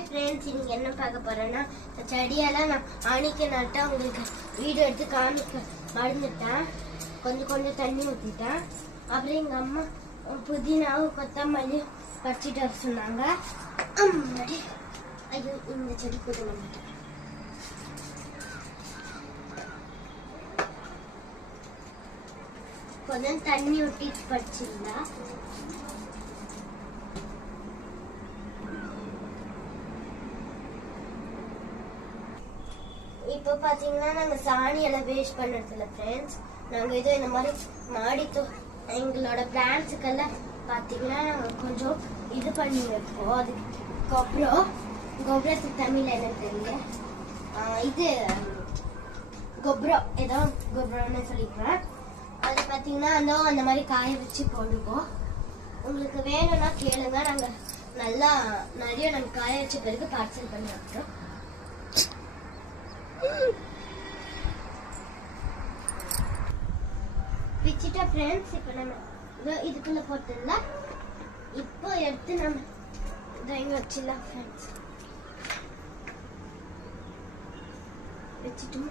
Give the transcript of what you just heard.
Hi friends, இன்னைக்கு என்ன பார்க்க போறேன்னா செடியெல்லாம் நான் அணிக்க நட்டா உங்களுக்கு வீடியோ எடுத்து காமிக்க மறந்துட்டேன். கொஞ்சம் தண்ணி ஊற்றிட்டேன். அப்புறம் எங்கள் அம்மா புதினாவும் கொத்தமல்லியும் பறிச்சுட்டு வர சொன்னாங்க. ஐயோ, இந்த செடி புது வந்துட்டேன். கொஞ்சம் தண்ணி ஊற்றி பறிச்சிருந்தா இப்போ பாத்தீங்கன்னா நாங்க சாணி எல்லாம் வேஸ்ட் பண்றதில்ல ஃப்ரெண்ட்ஸ். நாங்க ஏதோ இந்த மாதிரி மாடி எங்களோட பிளான்ட்ஸுக்கெல்லாம் பாத்தீங்கன்னா நாங்க கொஞ்சம் இது பண்ணி வைப்போம். அதுக்கப்புறம் கொப்ரத்துக்கு தமிழ்ல என்ன தெரியல, இது கொப்ரம், ஏதோ கொப்ரம்னு சொல்லிக்கிறேன். அது பாத்தீங்கன்னா அந்த மாதிரி காய வச்சு போடுவோம். உங்களுக்கு வேணும்னா கேளுங்க, நாங்க நல்லா நிறைய நாங்க காய வச்ச பிறகு பார்சல் பண்ணி வைக்கிறோம். பிச்சிட்டா ஃப்ரெண்ட்ஸ். இப்போ நம்ம இதுக்குள்ள போட்டுல இப்போ எடுத்து நம்ம இங்க வச்சிடலாம் ஃப்ரெண்ட்ஸ். வச்சுட்டோம்.